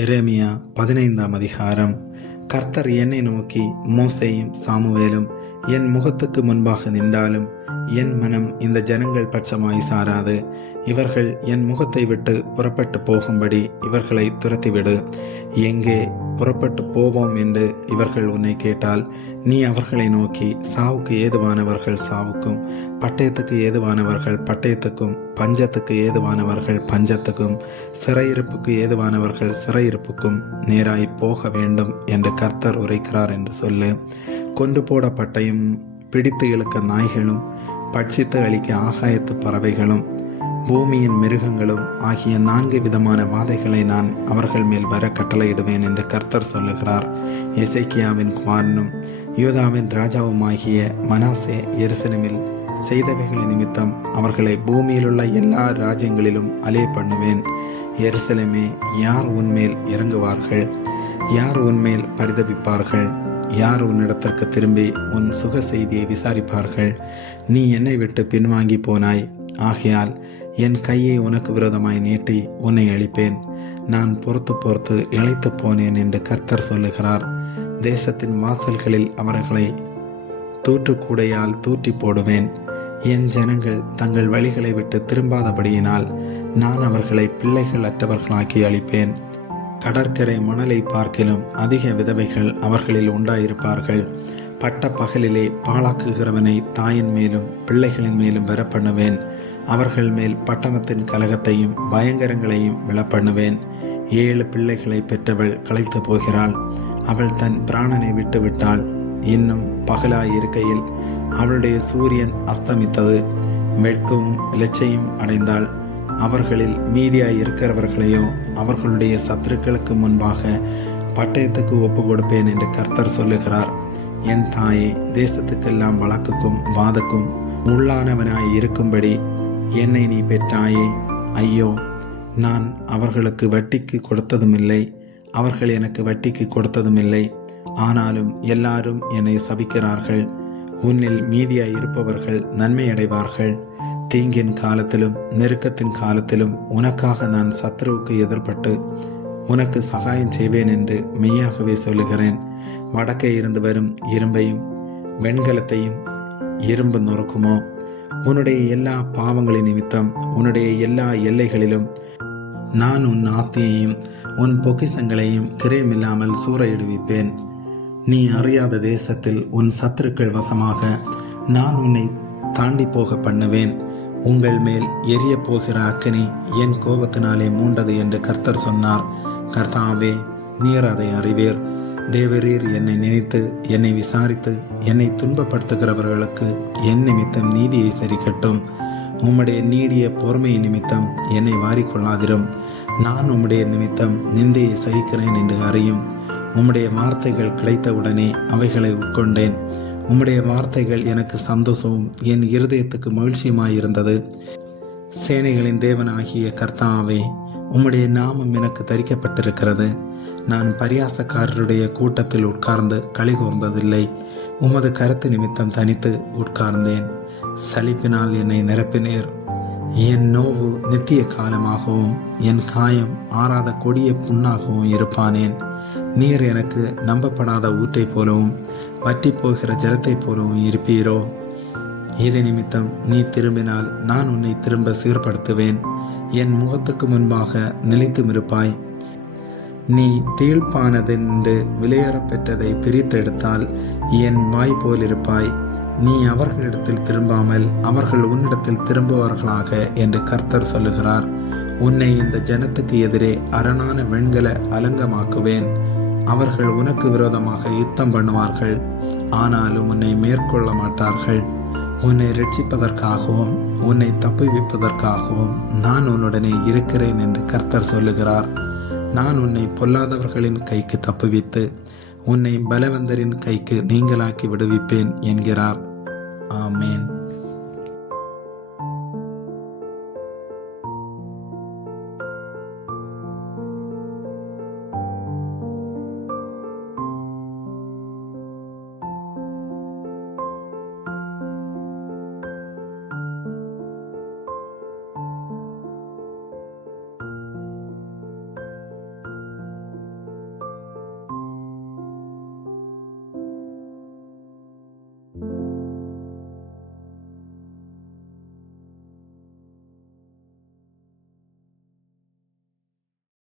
எரேமியா 15ஆம் அதிகாரம். கர்த்தர் என்னை நோக்கி, மோசேயும் சாமுவேலும் என் முகத்துக்கு முன்பாக நின்றாலும் என் மனம் இந்த ஜனங்கள் பட்சமாய் சாராது. இவர்கள் என் முகத்தை விட்டு புறப்பட்டு போகும்படி இவர்களை துரத்திவிடு. எங்கே புறப்பட்டு போவோம் என்று இவர்கள் உன்னை கேட்டால், நீ அவர்களை நோக்கி, சாவுக்கு ஏதுவானவர்கள் சாவுக்கும், பட்டயத்துக்கு ஏதுவானவர்கள் பட்டயத்துக்கும், பஞ்சத்துக்கு ஏதுவானவர்கள் பஞ்சத்துக்கும், சிறையிருப்புக்கு ஏதுவானவர்கள் சிறையிருப்புக்கும் நேராய் போக வேண்டும் என்று கர்த்தர் உரைக்கிறார் என்று சொல்லு. கொண்டு போடப்பட்டையும், பிடித்து இழுக்க நாய்களும், பட்சித்து அழிக்க ஆகாயத்து பறவைகளும், பூமியின் மிருகங்களும் ஆகிய 4 விதமான வாதைகளை நான் அவர்கள் மேல் வர கட்டளையிடுவேன் என்று கர்த்தர் சொல்லுகிறார். எசேக்கியாவின் குமாரனும் யூதாவின் ராஜாவுமாகிய மனாசே எருசலேமில் செய்தவைகளின் நிமித்தம் அவர்களை பூமியிலுள்ள எல்லா ராஜ்யங்களிலும் அலே பண்ணுவேன். எருசலேமே, யார் உன்மேல் இறங்குவார்கள்? யார் உன்மேல் பரிதபிப்பார்கள்? யார் உன்னிடத்திற்கு திரும்பி உன் சுக செய்தியை விசாரிப்பார்கள்? நீ என்னை விட்டு பின்வாங்கி போனாய், ஆகையால் என் கையை உனக்கு விரோதமாய் நீட்டி உன்னை அழிப்பேன். நான் பொறுத்து இளைத்து போனேன் என்று கர்த்தர் சொல்லுகிறார். தேசத்தின் வாசல்களில் அவர்களை தூற்றுக்கூடையால் தூற்றி போடுவேன். என் ஜனங்கள் தங்கள் வழிகளை விட்டு திரும்பாதபடியினால் நான் அவர்களை பிள்ளைகள் அற்றவர்களாக்கி அழிப்பேன். கடற்கரை மணலை பார்க்கிலும் அதிக விதவைகள் அவர்களில் உண்டாயிருப்பார்கள். பட்ட பகலிலே பாழாக்குகிறவனை தாயின் மேலும் பிள்ளைகளின் மேலும் வரப்பண்ணுவேன். அவர்கள் மேல் பட்டணத்தின் கலகத்தையும் பயங்கரங்களையும் விழப்பண்ணுவேன். 7 பிள்ளைகளை பெற்றவள் களைத்து போகிறாள். அவள் தன் பிராணனை விட்டு விட்டாள். இன்னும் பகலாயிருக்கையில் அவளுடைய சூரியன் அஸ்தமித்தது. வெட்கவும் இலச்சையும் அடைந்தாள். அவர்களில் மீதியாய் இருக்கிறவர்களையோ அவர்களுடைய சத்துருக்களுக்கு முன்பாக பட்டயத்துக்கு ஒப்பு கொடுப்பேன் என்று கர்த்தர் சொல்லுகிறார். என் தாயே, தேசத்துக்கெல்லாம் வழக்குக்கும் வாதக்கும் உள்ளானவனாய் இருக்கும்படி என்னை நீ பெற்றாயே. ஐயோ, நான் அவர்களுக்கு வட்டிக்கு கொடுத்ததுமில்லை, அவர்கள் எனக்கு வட்டிக்கு கொடுத்ததுமில்லை. ஆனாலும் எல்லாரும் என்னை சபிக்கிறார்கள். உன்னில் மீதியாய் இருப்பவர்கள் நன்மை அடைவார்கள். தீங்கின் காலத்திலும் நெருக்கத்தின் காலத்திலும் உனக்காக நான் சத்துருவுக்கு எதிர்பட்டு உனக்கு சகாயம் செய்வேன் என்று மெய்யாகவே சொல்லுகிறேன். வடக்கே இருந்து வரும் இரும்பையும் வெண்கலத்தையும் இரும்பு நொறுக்குமோ? உன்னுடைய எல்லா பாவங்களின் நிமித்தம் உன்னுடைய எல்லா எல்லைகளிலும் நான் உன் ஆஸ்தியையும் உன் பொக்கிசங்களையும் கிரயமில்லாமல் சூறையிடுவிப்பேன். நீ அறியாத தேசத்தில் உன் சத்துருக்கள் வசமாக நான் உன்னை தாண்டி போக பண்ணுவேன். உங்கள் மேல் எரிய போகிற அக்கினி என் கோபத்தினாலே மூண்டது என்று கர்த்தர் சொன்னார். கர்த்தாவே, நீர் அதை அறிவீர். தேவரீர் என்னை நினைத்து என்னை விசாரித்து என்னை துன்பப்படுத்துகிறவர்களுக்கு என் நிமித்தம் நீதியை சரிக்கட்டும். உம்முடைய நீடிய பொறுமையின் நிமித்தம் என்னை வாரிக்கொள்ளாதிரும். நான் உம்முடைய நிமித்தம் நிந்தையை சகிக்கிறேன் என்று அறியும். உம்முடைய வார்த்தைகள் கிடைத்தவுடனே அவைகளை உட்கொண்டேன். உம்முடைய வார்த்தைகள் எனக்கு சந்தோஷமும் என் இருதயத்துக்கு மகிழ்ச்சியுமாயிருந்தது. சேனைகளின் தேவனாகிய கர்த்தாவே, உம்முடைய நாமம் எனக்கு தரிக்கப்பட்டிருக்கிறது. நான் பரியாசக்காரருடைய கூட்டத்தில் உட்கார்ந்து களி கூர்ந்ததில்லை. உமது கருத்து நிமித்தம் தனித்து உட்கார்ந்தேன். சலிப்பினால் என்னை நிரப்பினேர். என் நோவு நித்திய காலமாகவும் என் காயம் ஆறாத கொடிய புண்ணாகவும் இருப்பானேன். நீர் எனக்கு நம்பப்படாத ஊற்றை போலவும் வற்றி போகிற ஜலத்தை போலவும் இருப்பீரோ? இது நிமித்தம் நீ திரும்பினால் நான் உன்னை திரும்ப சீர்படுத்துவேன். என் முகத்துக்கு முன்பாக நிலைத்தும் இருப்பாய். நீ தீழ்ப்பானதென்று விலையேறப்பெற்றதை பிரித்தெடுத்தால் என் வாய் போலிருப்பாய். நீ அவர்களிடத்தில் திரும்பாமல் அவர்கள் உன்னிடத்தில் திரும்புவார்களாக என்று கர்த்தர் சொல்லுகிறார். உன்னை இந்த ஜனத்துக்கு எதிரே அரணான வெண்கல அலங்கமாக்குவேன். அவர்கள் உனக்கு விரோதமாக யுத்தம் பண்ணுவார்கள், ஆனாலும் உன்னை மேற்கொள்ள மாட்டார்கள். உன்னை ரட்சிப்பதற்காகவும் உன்னை தப்புவிப்பதற்காகவும் நான் உன்னுடனே இருக்கிறேன் என்று கர்த்தர் சொல்லுகிறார். நான் உன்னை பொல்லாதவர்களின் கைக்கு தப்புவித்து உன்னை பலவந்தரின் கைக்கு நீங்களாக்கி விடுவிப்பேன் என்கிறார். ஆமேன்.